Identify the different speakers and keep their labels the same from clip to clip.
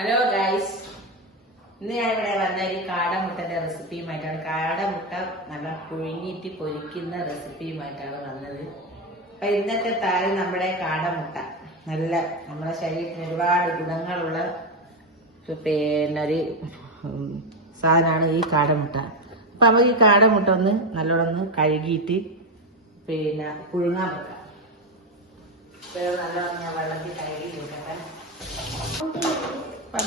Speaker 1: Hello guys ഇന്ന് ഞാൻ ഇവിടെ വന്ന ഒരു കാടമുട്ടന്റെ റെസിപ്പിയുമായിട്ടാണ് കാടമുട്ട നല്ല പുഴുങ്ങിയിട്ട് പൊരിക്കുന്ന റെസിപ്പിയുമായിട്ടാണ് വന്നത്. അപ്പൊ ഇന്നത്തെ താരം നമ്മുടെ കാടമുട്ട. നല്ല നമ്മുടെ ശരീരത്തിന് ഒരുപാട് ഗുണങ്ങളുള്ള പിന്നെ ഒരു സാധനമാണ് ഈ കാടമുട്ട. അപ്പൊ നമുക്ക് ഈ കാടമുട്ട ഒന്ന് നല്ലോണം കഴുകിയിട്ട് പിന്നെ പുഴുങ്ങാൻ വെക്കാം. നല്ലോണം ഞാൻ വെള്ളത്തിൽ കഴുകി അപ്പൊ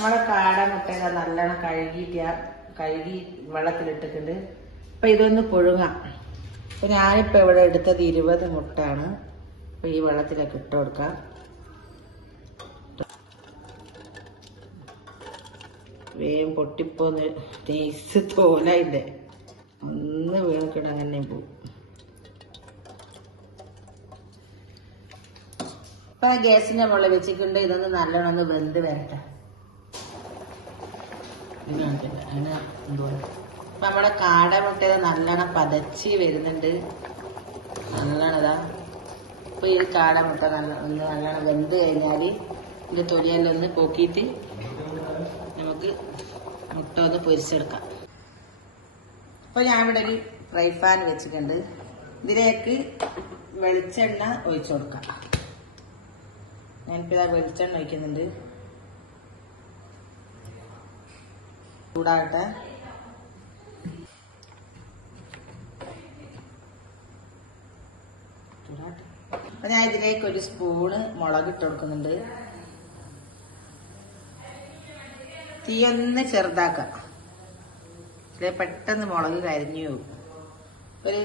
Speaker 1: നമ്മളെ കാട മുട്ടയൊക്കെ നല്ലോണം കഴുകിയിട്ട് കഴുകി വെള്ളത്തിലിട്ടിട്ടുണ്ട്. അപ്പം ഇതൊന്ന് പുഴുങ്ങാം. അപ്പം ഞാനിപ്പോ ഇവിടെ എടുത്തത് ഇരുപത് മുട്ടയാണ് അപ്പൊ ഈ വെള്ളത്തിലൊക്കെ ഇട്ട് കൊടുക്കാം. വേഗം പൊട്ടിപ്പോന്ന് നെയ്സ് തോലായില്ലേ ഒന്ന് വീണിക്കിട അങ്ങനെ പോകും അപ്പൊ ആ ഗ്യാസിന്റെ മുകളിൽ വെച്ചിട്ടുണ്ട്. ഇതൊന്ന് നല്ലോണം ഒന്ന് വെന്ത് വരട്ടെ. നമ്മുടെ കാട മുട്ടയത് നല്ലോണം പതച്ച് വരുന്നുണ്ട്. നല്ലതാ ഇപ്പൊ ഈ കാട മുട്ട നല്ല ഒന്ന് നല്ലോണം വെന്ത് കഴിഞ്ഞാൽ ഇതിന്റെ തൊലിയെല്ലാം പോക്കിയിട്ട് നമുക്ക് മുട്ട ഒന്ന് പൊരിച്ചെടുക്കാം. അപ്പൊ ഞാൻ ഇവിടെ ഒരു ഫ്രൈ പാൻ വെച്ചിട്ടുണ്ട്. ഇതിലേക്ക് വെളിച്ചെണ്ണ ഒഴിച്ചു കൊടുക്കാം. ഞാനിപ്പോ വെളിച്ചെണ്ണ ഒഴിക്കുന്നുണ്ട്. ചൂടാകട്ടെ. അപ്പൊ ഞാൻ ഇതിലേക്ക് ഒരു സ്പൂണ് മുളക് ഇട്ട് കൊടുക്കുന്നുണ്ട്. തീയൊന്ന് ചെറുതാക്കാം. പെട്ടെന്ന് മുളക് കരിഞ്ഞു ഒരു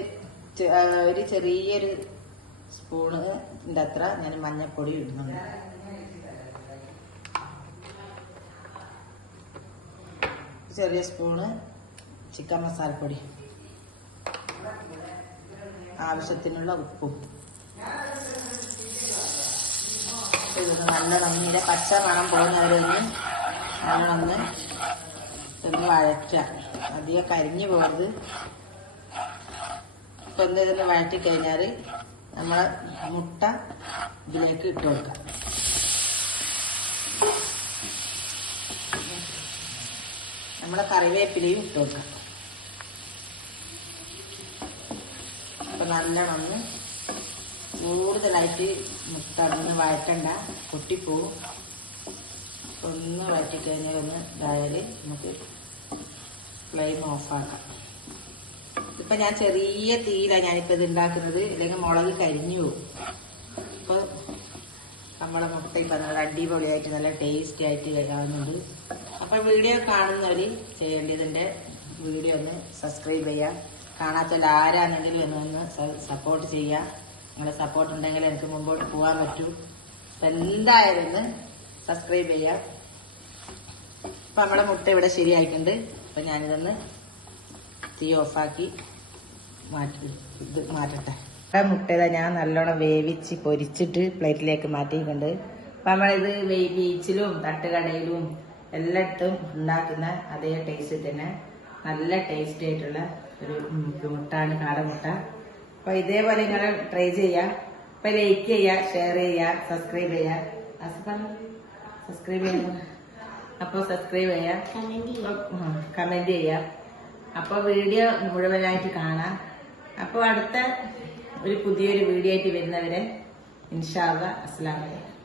Speaker 1: ഒരു ചെറിയൊരു സ്പൂണ് അത്ര ഞാൻ മഞ്ഞപ്പൊടി ഇടുന്നുണ്ട്. ചെറിയ സ്പൂണ് ചിക്കൻ മസാലപ്പൊടി. ആവശ്യത്തിനുള്ള ഉപ്പും. ഇതൊന്ന് നല്ലോണം പച്ച മണം പോകുന്നവരൊന്ന് നല്ലോണം ഒന്ന് വഴറ്റുക. അധികം കരിഞ്ഞു പോകരുത്. ഇപ്പൊ എന്തെങ്കിലും വഴറ്റി കഴിഞ്ഞാൽ നമ്മളെ മുട്ട ഇതിലേക്ക് ഇട്ട് കൊടുക്കാം. നമ്മുടെ കറിവേപ്പിലയും ഇട്ട് കൊടുക്കാം. അപ്പൊ നല്ലോണം കൂടുതലായിട്ട് മുത്തടന്ന് വഴറ്റണ്ട. പൊട്ടിപ്പോവും. അപ്പൊ ഒന്ന് വഴറ്റിക്കഴിഞ്ഞാൽ ഒന്ന് ഇതായാൽ നമുക്ക് ഫ്ലെയിം ഓഫാക്കാം. ഇപ്പൊ ഞാൻ ചെറിയ തീയിലാണ് ഞാനിപ്പോ ഇത് ഉണ്ടാക്കുന്നത്. അല്ലെങ്കിൽ മുളക് കരിഞ്ഞു പോകും ഇപ്പൊ നമ്മളെ മുട്ട ഇപ്പൊ നല്ല അടിപൊളിയായിട്ട് നല്ല ടേസ്റ്റി ആയിട്ട് കഴിയാവുന്നുണ്ട് അപ്പൊ വീഡിയോ കാണുന്നവര് ചെയ്യേണ്ടതിന്റെ വീഡിയോ ഒന്ന് സബ്സ്ക്രൈബ് ചെയ്യാം. കാണാത്തവർ ആരാണെങ്കിലും ഒന്ന് ഒന്ന് സപ്പോർട്ട് ചെയ്യാം. നിങ്ങളുടെ സപ്പോർട്ട് ഉണ്ടെങ്കിൽ എനിക്ക് മുമ്പോട്ട് പോകാൻ പറ്റൂ. അപ്പൊ എന്തായാലും ഒന്ന് സബ്സ്ക്രൈബ് ചെയ്യാം. അപ്പൊ നമ്മുടെ മുട്ട ഇവിടെ ശരിയായിട്ടുണ്ട്. അപ്പൊ ഞാനിതൊന്ന് തീ ഓഫാക്കി മാറ്റി ഇത് മാറ്റട്ടെ. ആ മുട്ട ഞാൻ നല്ലോണം വേവിച്ച് പൊരിച്ചിട്ട് പ്ലേറ്റിലേക്ക് മാറ്റിയിട്ടുണ്ട്. അപ്പൊ നമ്മളിത് ബീച്ചിലും തട്ടുകടയിലും എല്ലായിടത്തും ഉണ്ടാക്കുന്ന അതേ ടേസ്റ്റ് തന്നെ. നല്ല ടേസ്റ്റ് ആയിട്ടുള്ള ഒരു മുട്ടാണ് കാടമുട്ട. അപ്പൊ ഇതേപോലെ നിങ്ങൾ ട്രൈ ചെയ്യാം. അപ്പൊ ലൈക്ക് ചെയ്യുക ഷെയർ ചെയ്യുക സബ്സ്ക്രൈബ് ചെയ്യുക സബ്സ്ക്രൈബ് ചെയ്യുക അപ്പോൾ സബ്സ്ക്രൈബ് ചെയ്യാം. കമന്റ് ചെയ്യാം. അപ്പൊ വീഡിയോ മുഴുവനായിട്ട് കാണാം. അപ്പോൾ അടുത്ത ഒരു പുതിയൊരു വീഡിയോ ആയിട്ട് വരുന്നവരെ ഇൻഷാല്ല അസ്സലാമലൈക്കും